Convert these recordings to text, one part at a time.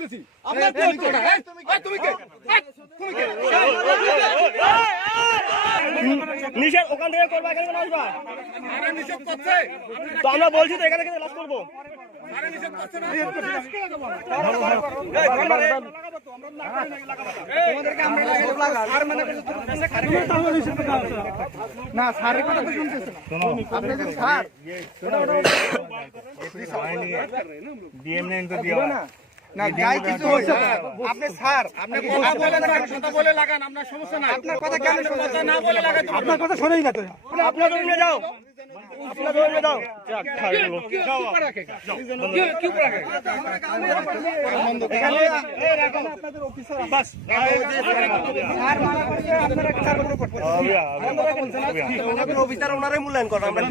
করতেছি হচ্ছে হ্যাঁ? তুমি কে তুমি কে নিষেধ ওখান থেকে করবা এখানে কেন আসবা আরে নিষেধ করছে তো আমরা বলছি তো এখানে থেকে লাশ করব না স্যারের কথা তো শুনতেছে আপনি যে স্যার না না যাই কিছু হয়েছে। আপনি স্যার আপনি কথা বলে লাগান, কথা বলে লাগান আপনার সমস্যা নাই। আপনার কথা কেন না বলে লাগান আপনার কথা শোনেই না তো। আপনার যাও। অফিসার বাস স্যার মানা করছে আপনারা স্যার উপর করতে আমাদের অফিসার ওনারাই মূল্যায়ন করেন আমরা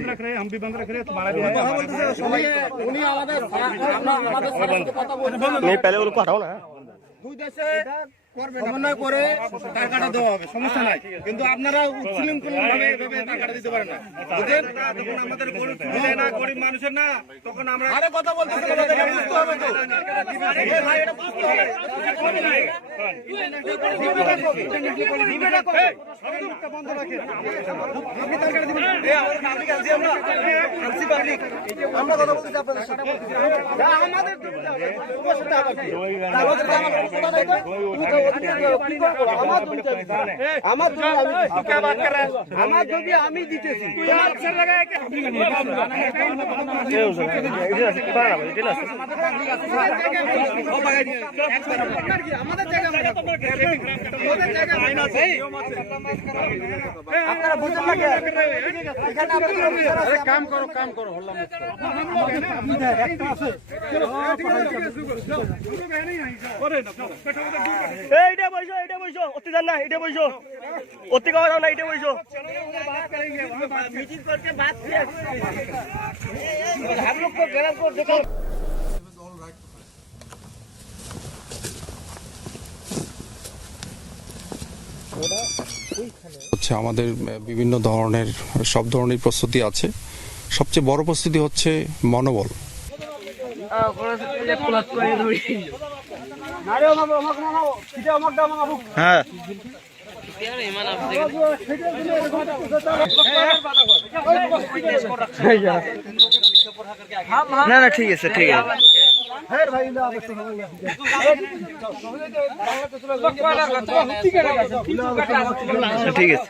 উনি আমাদের আমরা আমাদের সাথে কথা বলবো नहीं पहले उनको हटाओ ना দুই দেশে সমন্বয় করে টাকাটা দেওয়া হবে সমস্যা নাই কিন্তু আপনারা উচ্ছৃঙ্খল ভাবে এভাবে দিতে পারেন না বুঝলেন আমাদের গরিব না গরিব মানুষের না তখন আমরা আরে কথা বলতেছেন বুঝতে হবে তো ভাই এটা বুঝতে হবে আমরা আমার জমি আমি দিতেছি আমাদের কাম করো কাম করো হল্লা এইটা বইছো এইটা বইছো অতি জান না এইটা বইছো অতি খাওয়া যাও না এইটা বইছো মিটিং করকে বাদ দিয়ে हम लोग को गलत को देखो হচ্ছে আমাদের বিভিন্ন ধরনের, সব ধরনের প্রস্তুতি আছে। সবচেয়ে বড় প্রস্তুতি হচ্ছে মনোবল। হ্যাঁ। না না, ঠিক আছে ঠিক আছে। ঠিক আছে।